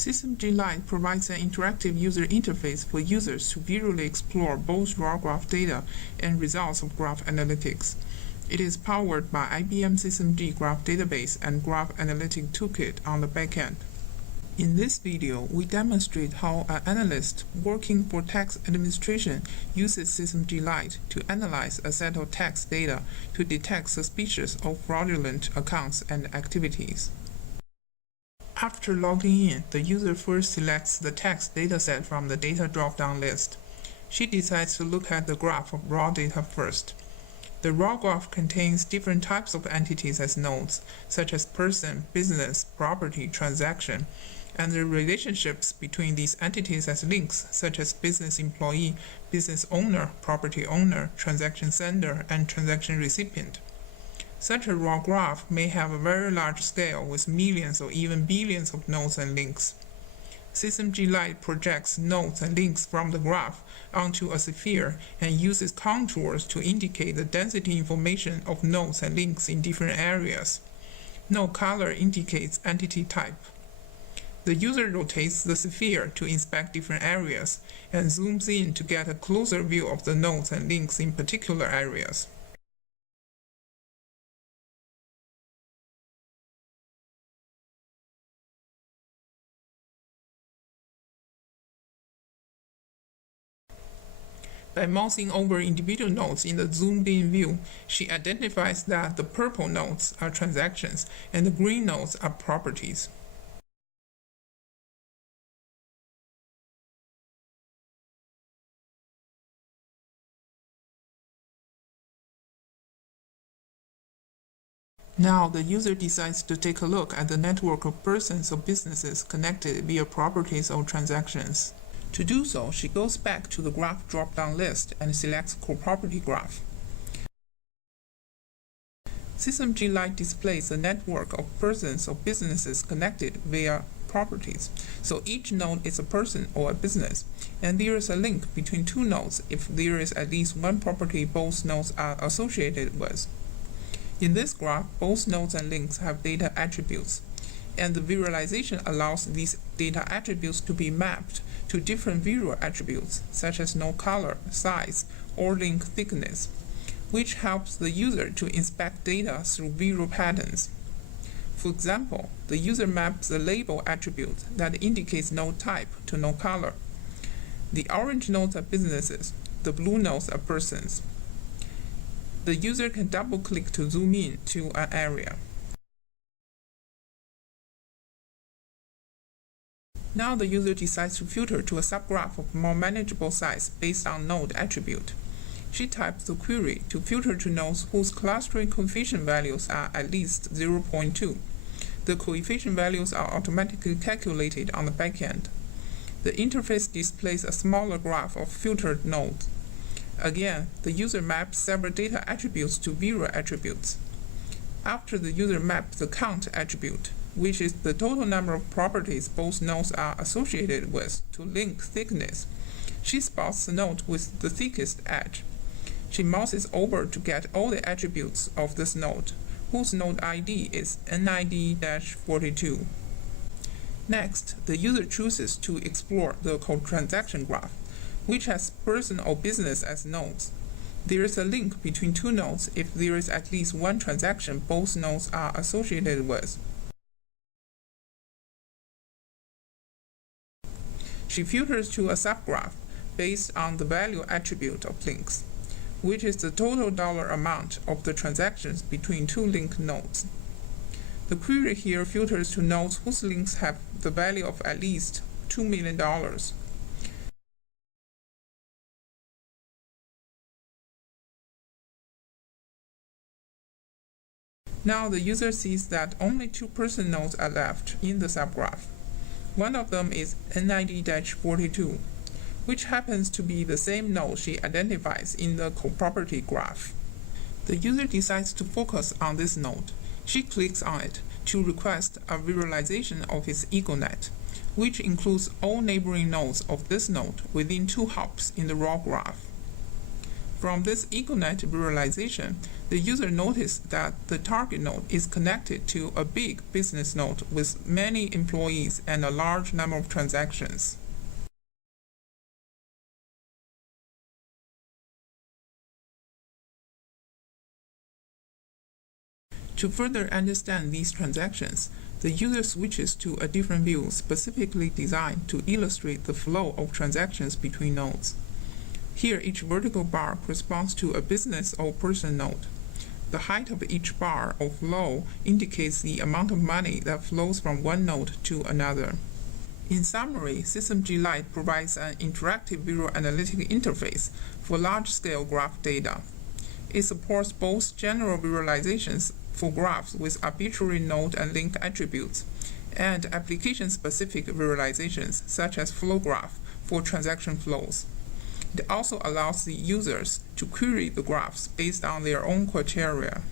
System G Lite provides an interactive user interface for users to visually explore both raw graph data and results of graph analytics. It is powered by IBM System G Graph Database and Graph Analytic Toolkit on the backend. In this video, we demonstrate how an analyst working for tax administration uses System G Lite to analyze a set of tax data to detect suspicious or fraudulent accounts and activities. After logging in, the user first selects the tax dataset from the data drop-down list. She decides to look at the graph of raw data first. The raw graph contains different types of entities as nodes, such as person, business, property, transaction, and the relationships between these entities as links, such as business employee, business owner, property owner, transaction sender, and transaction recipient. Such a raw graph may have a very large scale with millions or even billions of nodes and links. System G Lite projects nodes and links from the graph onto a sphere and uses contours to indicate the density information of nodes and links in different areas. Node color indicates entity type. The user rotates the sphere to inspect different areas and zooms in to get a closer view of the nodes and links in particular areas. By mousing over individual nodes in the zoomed-in view, she identifies that the purple nodes are transactions and the green nodes are properties. Now the user decides to take a look at the network of persons or businesses connected via properties or transactions. To do so, she goes back to the graph drop-down list and selects Property Graph. System G Lite displays a network of persons or businesses connected via properties, so each node is a person or a business, and there is a link between two nodes if there is at least one property both nodes are associated with. In this graph, both nodes and links have data attributes, and the visualization allows these data attributes to be mapped to different visual attributes, such as node color, size, or link thickness, which helps the user to inspect data through visual patterns. For example, the user maps the label attribute that indicates node type to node color. The orange nodes are businesses, the blue nodes are persons. The user can double-click to zoom in to an area. Now the user decides to filter to a subgraph of more manageable size based on node attribute. She types the query to filter to nodes whose clustering coefficient values are at least 0.2. The coefficient values are automatically calculated on the backend. The interface displays a smaller graph of filtered nodes. Again, the user maps several data attributes to visual attributes. After the user maps the count attribute, which is the total number of properties both nodes are associated with, to link thickness, she spots the node with the thickest edge. She mouses over to get all the attributes of this node, whose node ID is NID-42. Next, the user chooses to explore the transaction graph, which has person or business as nodes. There is a link between two nodes if there is at least one transaction both nodes are associated with. She filters to a subgraph based on the value attribute of links, which is the total dollar amount of the transactions between two linked nodes. The query here filters to nodes whose links have the value of at least $2 million. Now the user sees that only two person nodes are left in the subgraph. One of them is NID-42, which happens to be the same node she identifies in the property graph. The user decides to focus on this node. She clicks on it to request a visualization of its egonet, which includes all neighboring nodes of this node within 2 hops in the raw graph. From this egonet visualization, The user noticed that the target node is connected to a big business node with many employees and a large number of transactions. To further understand these transactions, the user switches to a different view specifically designed to illustrate the flow of transactions between nodes. Here, each vertical bar corresponds to a business or person node. The height of each bar or flow indicates the amount of money that flows from one node to another. In summary, System G Lite provides an interactive visual analytic interface for large-scale graph data. It supports both general visualizations for graphs with arbitrary node and link attributes, and application-specific visualizations such as flow graph for transaction flows. It also allows the users to query the graphs based on their own criteria.